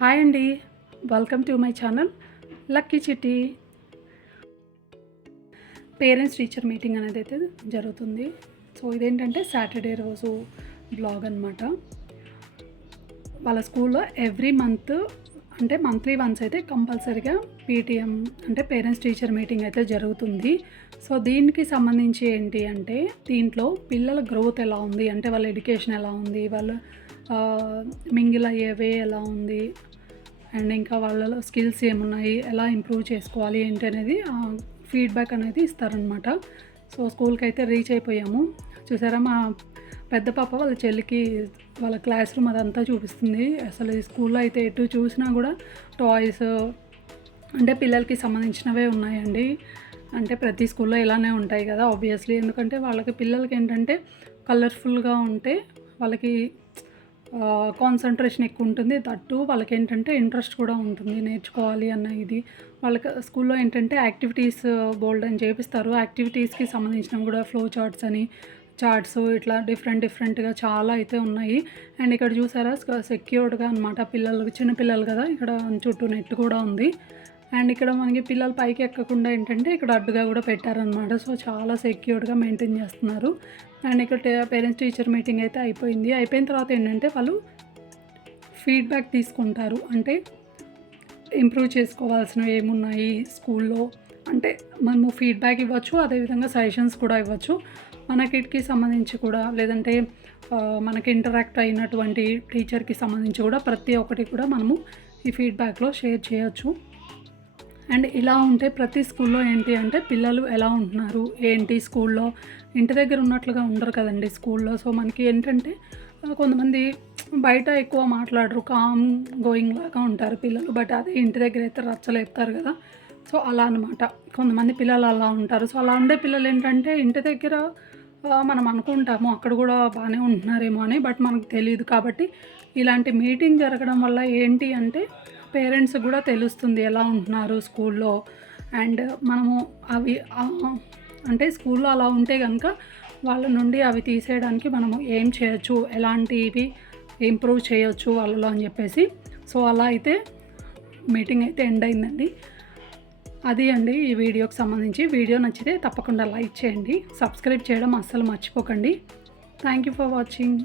Hi అండి. Welcome to my channel lucky Chitti parents teacher meeting అనేది అయితే జరుగుతుంది. సో ఇదేంటంటే సాటర్డే రోజు బ్లాగ్ అనమాట వాళ్ళ స్కూల్లో ఎవ్రీ మంత్ అంటే మంత్లీ వన్స్ అయితే కంపల్సరీగా పీటీఎం అంటే పేరెంట్స్ టీచర్ మీటింగ్ అయితే జరుగుతుంది. సో దీనికి సంబంధించి ఏంటి అంటే దీంట్లో పిల్లల గ్రోత్ ఎలా ఉంది? అంటే వాళ్ళ ఎడ్యుకేషన్ ఎలా ఉంది? వాళ్ళ మింగిల్ అయ్యే వే ఎలా ఉంది? అండ్ ఇంకా వాళ్ళలో స్కిల్స్ ఏమున్నాయి? ఎలా ఇంప్రూవ్ చేసుకోవాలి ఏంటి అనేది ఫీడ్బ్యాక్ అనేది ఇస్తారనమాట సో స్కూల్కి అయితే రీచ్ అయిపోయాము. చూసారా మా పెద్ద పాప వాళ్ళ చెల్లికి వాళ్ళ క్లాస్ రూమ్ అదంతా చూపిస్తుంది. అసలు ఈ స్కూల్లో అయితే ఎటు చూసినా కూడా టాయ్స్ అంటే పిల్లలకి సంబంధించినవే ఉన్నాయండి. అంటే ప్రతి స్కూల్లో ఇలానే ఉంటాయి కదా ఆబ్వియస్లీ. ఎందుకంటే వాళ్ళకి పిల్లలకి ఏంటంటే కలర్ఫుల్గా ఉంటే వాళ్ళకి కాన్సన్ట్రేషన్ ఎక్కువ ఉంటుంది తట్టు వాళ్ళకి ఏంటంటే ఇంట్రెస్ట్ కూడా ఉంటుంది. నేర్చుకోవాలి అన్న ఇది. వాళ్ళకి స్కూల్లో ఏంటంటే యాక్టివిటీస్ బోల్డ్ అని చేపిస్తారు. యాక్టివిటీస్కి సంబంధించినవి కూడా ఫ్లో చార్ట్స్ అని చార్ట్స్ ఇట్లా డిఫరెంట్ డిఫరెంట్గా చాలా అయితే ఉన్నాయి. అండ్ ఇక్కడ చూసారా సెక్యూర్డ్గా అనమాట పిల్లలు చిన్నపిల్లలు కదా ఇక్కడ చుట్టూ నెట్ కూడా ఉంది. అండ్ ఇక్కడ మనకి పిల్లలు పైకి ఎక్కకుండా ఏంటంటే ఇక్కడ అడ్డుగా కూడా పెట్టారనమాట సో చాలా సెక్యూర్డ్గా మెయింటైన్ చేస్తున్నారు. అండ్ ఇక్కడ పేరెంట్స్ టీచర్ మీటింగ్ అయితే అయిపోయింది. అయిపోయిన తర్వాత ఏంటంటే వాళ్ళు ఫీడ్బ్యాక్ తీసుకుంటారు. అంటే ఇంప్రూవ్ చేసుకోవాల్సినవి ఏమున్నాయి స్కూల్లో? అంటే మనము ఫీడ్బ్యాక్ ఇవ్వచ్చు అదేవిధంగా సజెషన్స్ కూడా ఇవ్వచ్చు. మనకిటికి సంబంధించి కూడా లేదంటే మనకి ఇంటరాక్ట్ అయినటువంటి టీచర్కి సంబంధించి కూడా ప్రతి ఒక్కటి కూడా మనము ఈ ఫీడ్బ్యాక్లో షేర్ చేయొచ్చు. అండ్ ఇలా ఉంటే ప్రతి స్కూల్లో ఏంటి అంటే పిల్లలు ఎలా ఉంటున్నారు? ఏంటి స్కూల్లో? ఇంటి దగ్గర ఉన్నట్లుగా ఉండరు కదండి స్కూల్లో. సో మనకి ఏంటంటే కొంతమంది బయట ఎక్కువ మాట్లాడరు కామ్ గోయింగ్ లాగా ఉంటారు పిల్లలు. బట్ అదే ఇంటి దగ్గర అయితే రచ్చలేపుతారు కదా. సో అలా అనమాట కొంతమంది పిల్లలు అలా ఉంటారు. సో అలా ఉండే పిల్లలు ఏంటంటే ఇంటి దగ్గర మనం అనుకుంటాము అక్కడ కూడా బాగానే ఉంటున్నారేమో అని. బట్ మనకు తెలియదు కాబట్టి ఇలాంటి మీటింగ్ జరగడం వల్ల ఏంటి అంటే పేరెంట్స్ కూడా తెలుస్తుంది ఎలా ఉంటున్నారు స్కూల్లో. అండ్ మనము అవి అంటే స్కూల్లో అలా ఉంటే కనుక వాళ్ళ నుండి అవి తీసేయడానికి మనము ఏం చేయొచ్చు ఎలాంటివి ఇంప్రూవ్ చేయొచ్చు వాళ్ళలో అని చెప్పేసి. సో అలా అయితే మీటింగ్ అయితే ఎండ్ అయిందండి. అది అండి ఈ వీడియోకి సంబంధించి. వీడియో నచ్చితే తప్పకుండా లైక్ చేయండి. సబ్స్క్రైబ్ చేయడం అస్సలు మర్చిపోకండి. Thank you for watching.